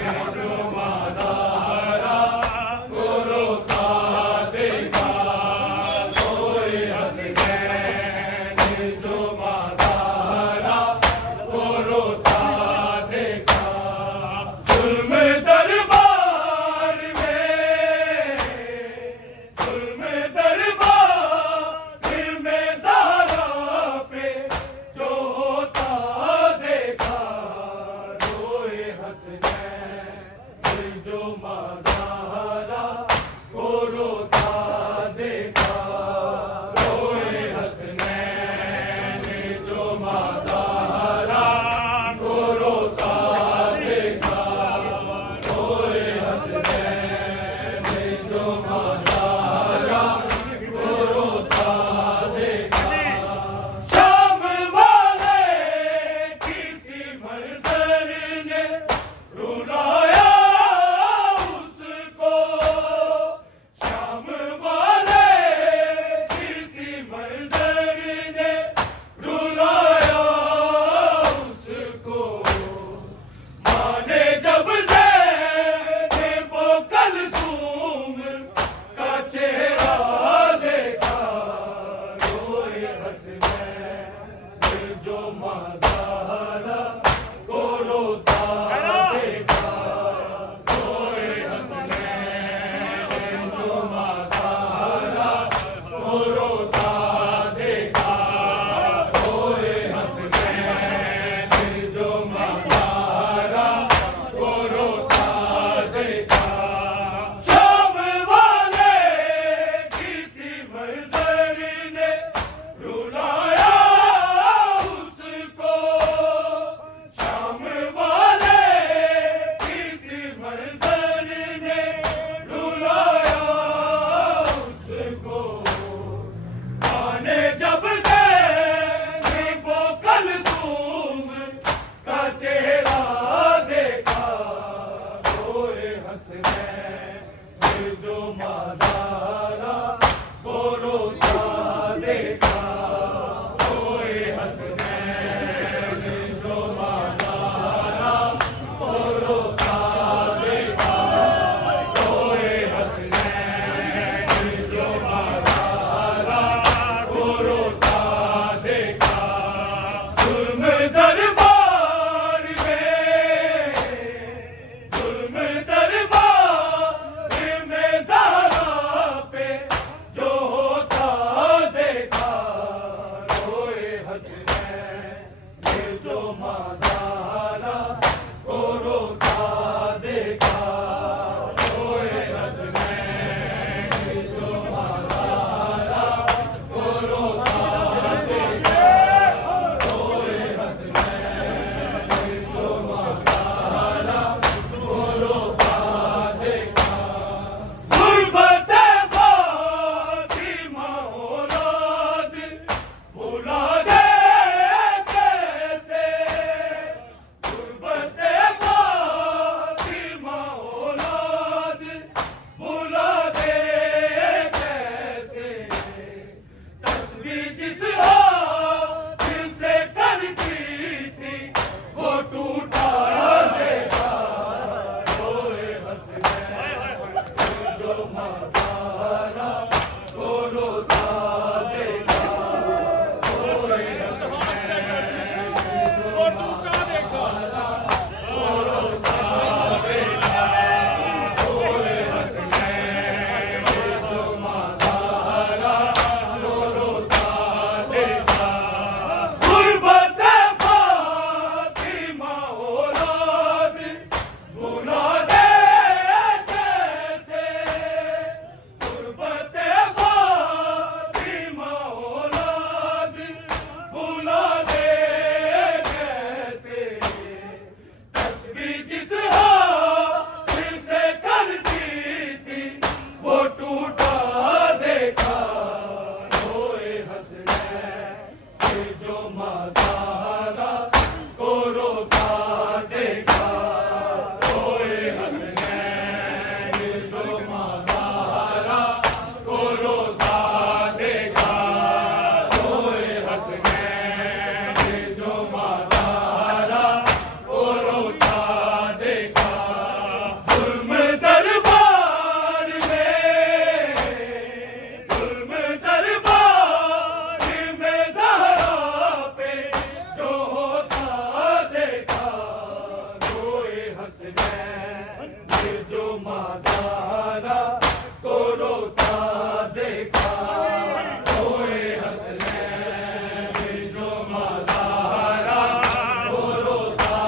जो माज़ारा को रोता देखा, कोई हसनैन जो माज़ारा को रोता देखा। जुल्म दरबार में, जुल्म दरबार में ज़हरा पे जो होता देखा, रोए हसनैन जो माज़ारा को रोता देखा, रोए हसनैन जो माज़ारा को रोता देखा, रोए हसनैन जो माज़ारा को रोता देखा। शाम वाले किसी मंजर ने रुलाया उसको, शाम वाले किसी मंजर ने रुलाया उसको। माने जब ज़ैनब कलसूम का चेहरा देखा, रोए हसनैन जो माज़ारा को रोता देखा, रोए हसनैन जो माज़ारा को रोता देखा, रोए हसनैन जो माज़ारा को रोता देखा। शाम वाले किसी मंजर ने रुलाया उसको, शाम वाले किसी मंजर ने रुलाया उसको। माने जब ज़ैनब कलसूम का चेहरा देखा, रोए हसनैन जो माज़ारा को रोता देखा, रोए हसनैन जो माज़ारा को रोता देखा, रोए हसनैन जो माज़ारा को रोता देखा। जुल्म दरबार में, जुल्म दरबार में ज़हरा पे जो होता देखा, रोए हसनैन जो माज़ारा को रोता देखा, रोए हसनैन जो माज़ारा को रोता देखा, रोए हसनैन जो माज़ारा को रोता देखा। गुर्बत फातिमा औलाद भुला दे कैसे, गुर्बत फातिमा औलाद भुला दे कैसे। तस्बीह जिस हाथ से करती थी वो टूटा देखा, रोए हसनैन जो माज़ारा को रोता देखा, रोए हसनैन जो माज़ारा को रोता देखा, रोए हसनैन जो माज़ारा को रोता देखा। गुर्बत फातिमा औलाद भुला दे कैसे, जो माज़ारा को रोता देखा, रोए हसनैन जो माज़ारा को रोता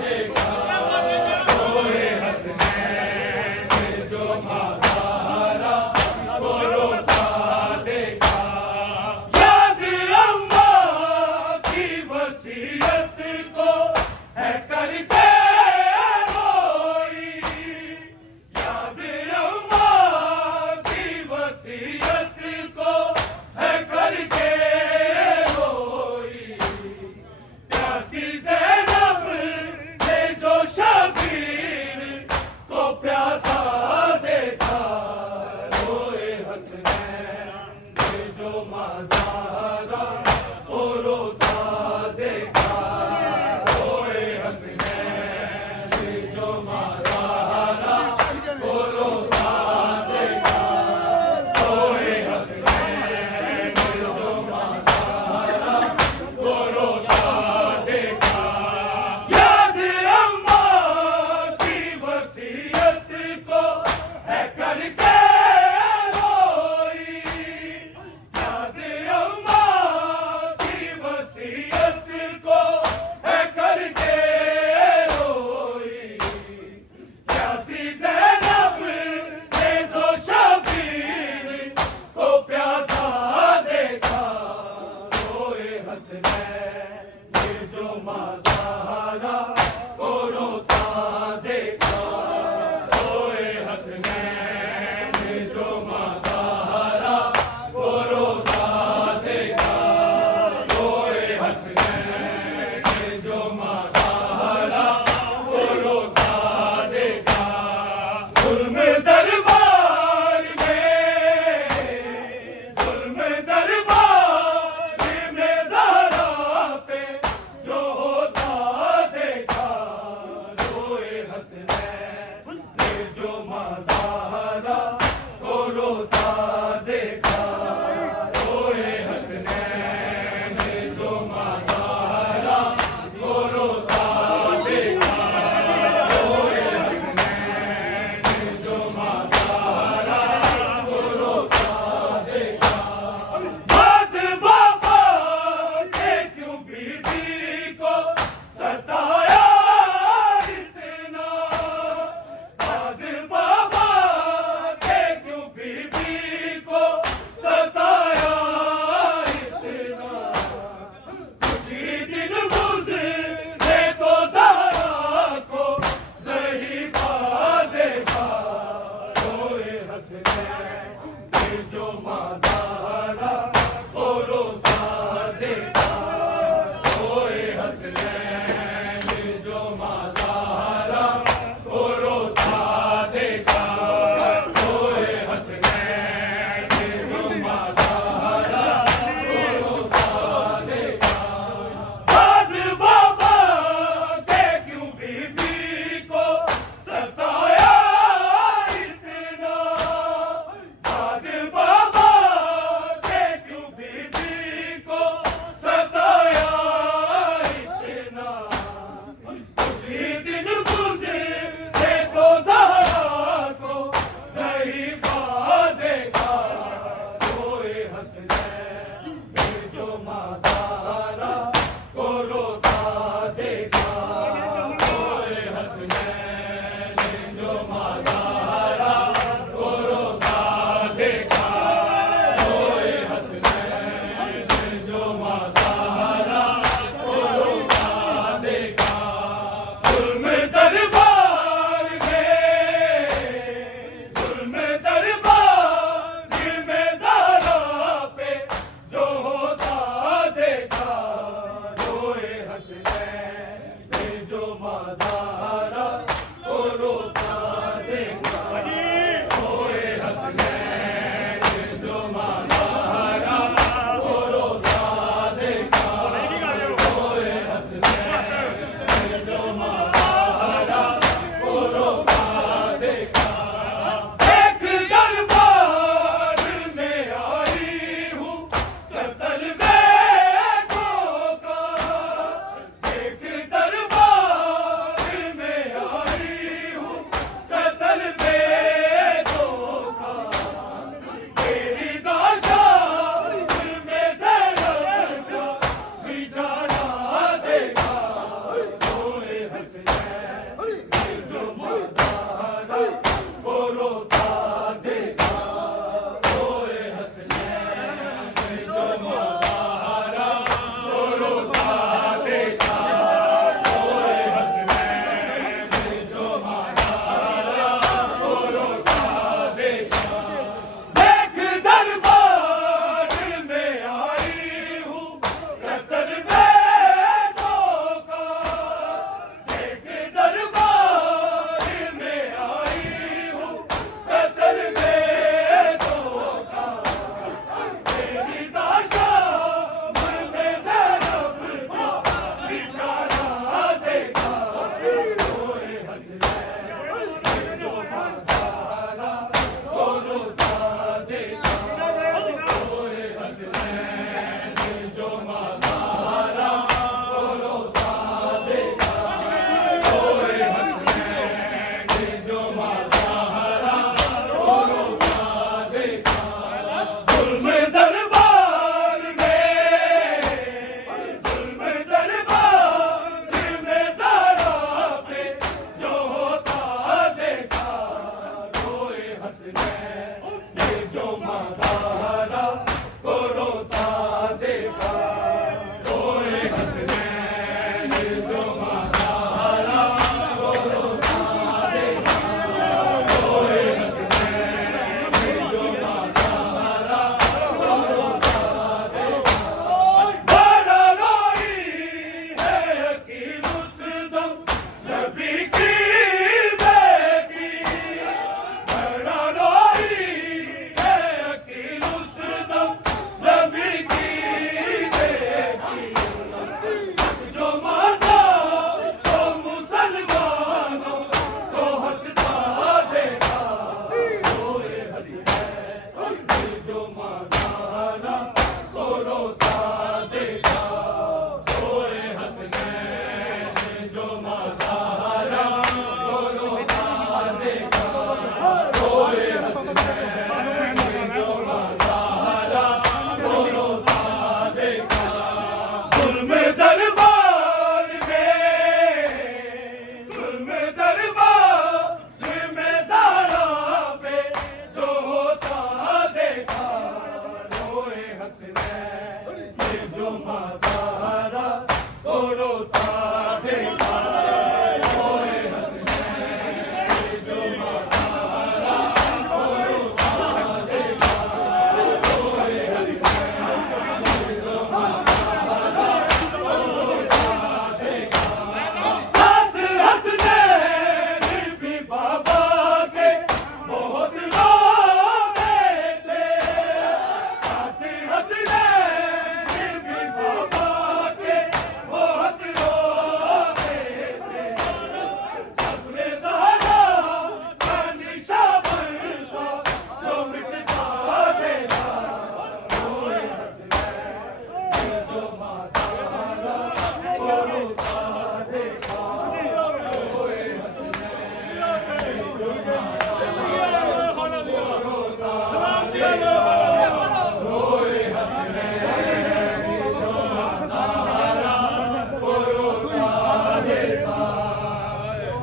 देखा, रोए हसनैन जो माज़ारा को रोता देखा। याद अम्मा की वसीयत को है करके रोई, याद अम्मा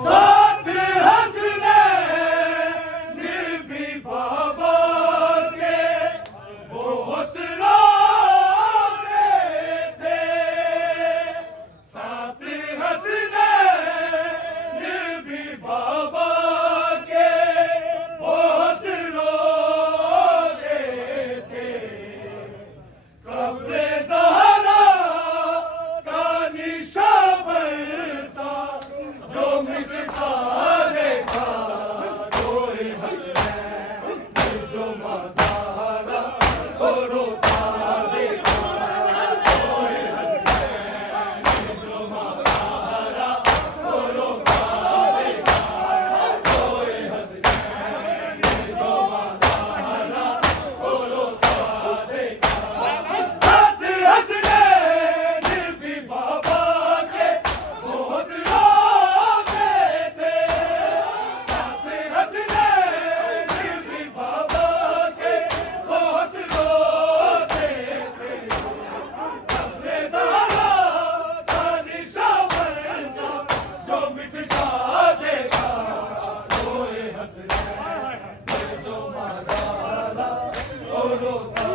साथ हंसनैन भी बाबा के बहुत रोते थे, साथ हंसनैन भी बाबा के बहुत रोते थे। कब्रे ज़हरा का निशान बनता जो मिटता देखा, रोए हसनैन जो मज़ारा को रोता देखा, रोए हसनैन जो मज़ारा को रोता देखा, रोए हसनैन जो मज़ारा को रोता देखा। साथ हसनैन भी बाबा के बहुत रोते थे, साथ हसनैन भी बाबा के बहुत रोते थे। कब्रे ज़हरा का निशान बनता जो मिटता देखा, रोए हसनैन जो मज़ारा को रोता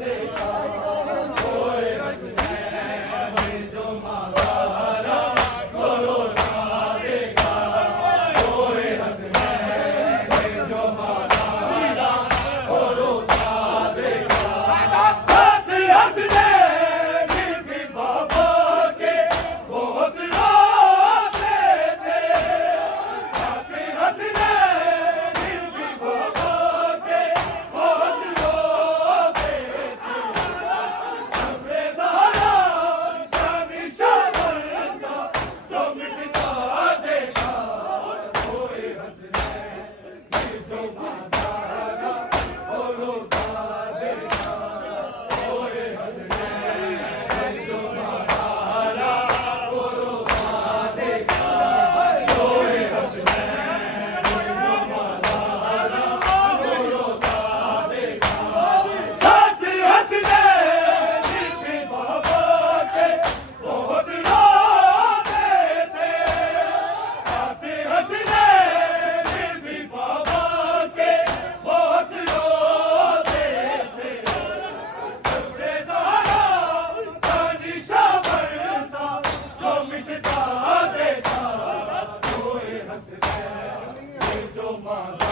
देखा, रोए हसनैन जो मज़ारा को रोता देखा, रोए हसनैन जो मज़ारा को रोता देखा। साथ हसनैन भी बाबा के बहुत रोते थे, साथ हसनैन भी बाबा के बहुत रोते थे। कब्रे ज़हरा का निशान बनता जो मिटता देखा, रोए हसनैन जो मज़ारा को रोता देखा, रोए हसनैन जो मज़ारा को रोता देखा, रोए हसनैन जो मज़ारा को रोता देखा। साथ हसनैन भी बाबा के बहुत रोते थे, साथ हसनैन भी बाबा के बहुत रोते थे। कब्रे ज़हरा का निशान बनता जो मिटता देखा, रोए हसनैन जो मज़ारा